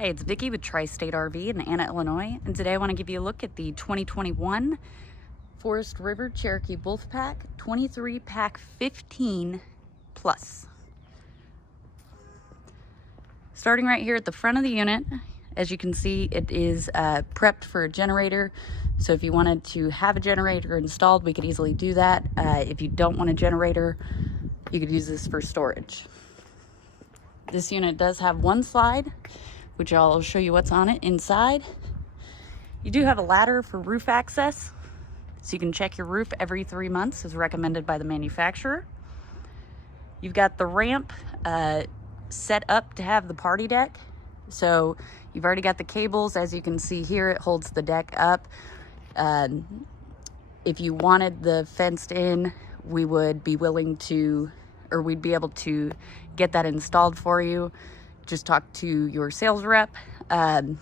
Hey, it's Vicki with Tri-State RV in Anna, Illinois, and today I want to give you a look at the 2021 Forest River Cherokee Wolfpack 23Pack15 Plus. Starting right here at the front of the unit, as you can see, it is prepped for a generator. So if you wanted to have a generator installed, we could easily do that. If you don't want a generator, you could use this for storage. This unit does have one slide, which I'll show you what's on it inside. You do have a ladder for roof access, so you can check your roof every 3 months as recommended by the manufacturer. You've got the ramp set up to have the party deck. So you've already got the cables. As you can see here, it holds the deck up. If you wanted the fenced in, we would be willing to, or we'd be able to get that installed for you. Just talk to your sales rep. And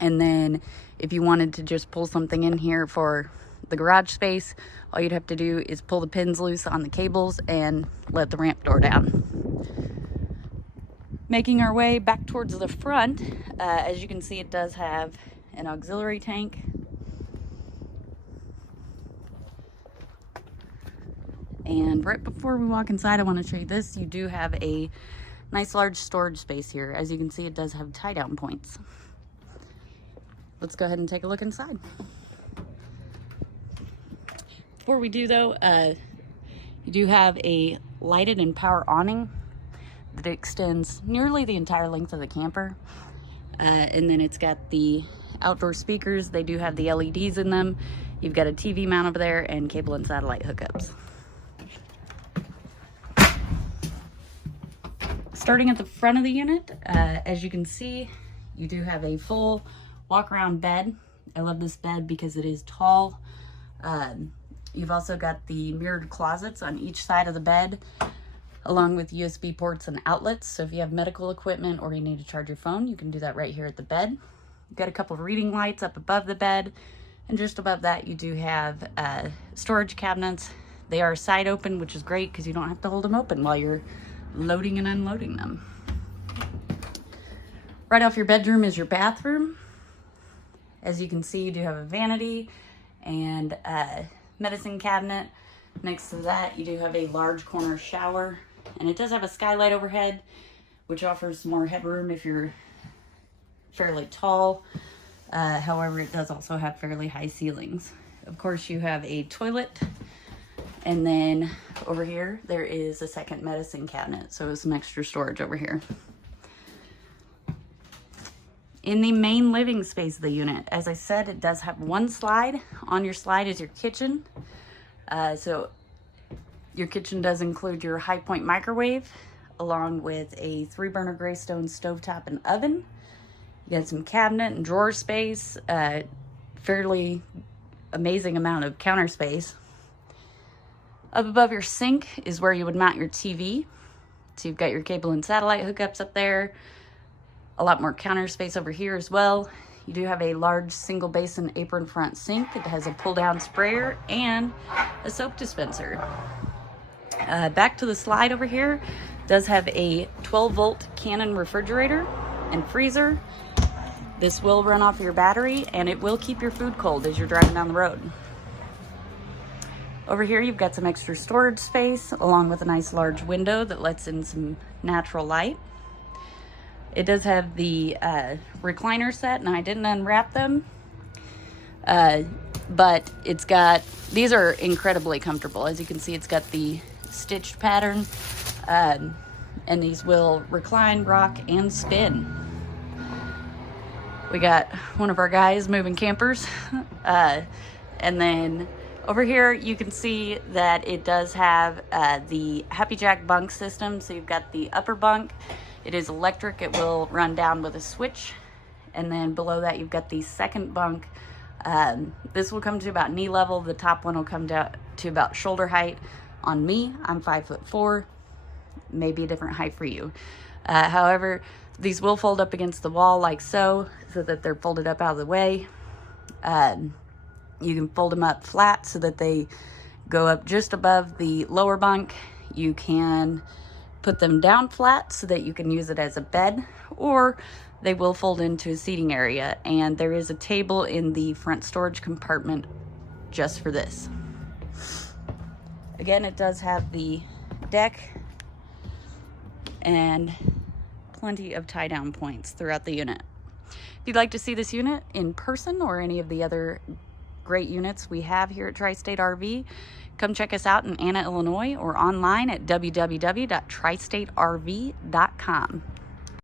then if you wanted to just pull something in here for the garage space, all you'd have to do is pull the pins loose on the cables and let the ramp door down. Making our way back towards the front, as you can see, it does have an auxiliary tank. And right before we walk inside, I want to show you this. You do have a nice large storage space here. As you can see, it does have tie down points. Let's go ahead and take a look inside. Before we do though, you do have a lighted and power awning that extends nearly the entire length of the camper. And then it's got the outdoor speakers. They do have the LEDs in them. You've got a TV mount over there and cable and satellite hookups. Starting at the front of the unit, as you can see, you do have a full walk-around bed. I love this bed because it is tall. You've also got the mirrored closets on each side of the bed, along with USB ports and outlets. So if you have medical equipment or you need to charge your phone, you can do that right here at the bed. You've got a couple of reading lights up above the bed, and just above that you do have storage cabinets. They are side open, which is great because you don't have to hold them open while you're loading and unloading them. Right off your bedroom is your bathroom. As you can see, you do have a vanity and a medicine cabinet. Next to that, you do have a large corner shower, and it does have a skylight overhead, which offers more headroom if you're fairly tall. However, it does also have fairly high ceilings. Of course, you have a toilet. And then over here, there is a second medicine cabinet. So some extra storage over here. In the main living space of the unit, as I said, it does have one slide. On your slide is your kitchen. So your kitchen does include your high point microwave, along with a 3-burner Greystone stovetop and oven. You got some cabinet and drawer space, fairly amazing amount of counter space. Up above your sink is where you would mount your TV. So you've got your cable and satellite hookups up there. A lot more counter space over here as well. You do have a large single basin apron front sink. It has a pull down sprayer and a soap dispenser. Back to the slide over here, it does have a 12-volt Canon refrigerator and freezer. This will run off your battery and it will keep your food cold as you're driving down the road. Over here, you've got some extra storage space, along with a nice large window that lets in some natural light. It does have the recliner set, and I didn't unwrap them, but it's got, these are incredibly comfortable. As you can see, it's got the stitched pattern, and these will recline, rock, and spin. We got one of our guys moving campers, and then over here, you can see that it does have the Happy Jack bunk system. So you've got the upper bunk. It is electric. It will run down with a switch. And then below that, you've got the second bunk. This will come to about knee level. The top one will come down to about shoulder height. On me, I'm 5'4", maybe a different height for you. However, these will fold up against the wall like so that they're folded up out of the way. You can fold them up flat so that they go up just above the lower bunk. You can put them down flat so that you can use it as a bed, or they will fold into a seating area, and there is a table in the front storage compartment just for this. Again, it does have the deck and plenty of tie down points throughout the unit. If you'd like to see this unit in person or any of the other great units we have here at Tri-State RV, come check us out in Anna, Illinois, or online at www.tristaterv.com.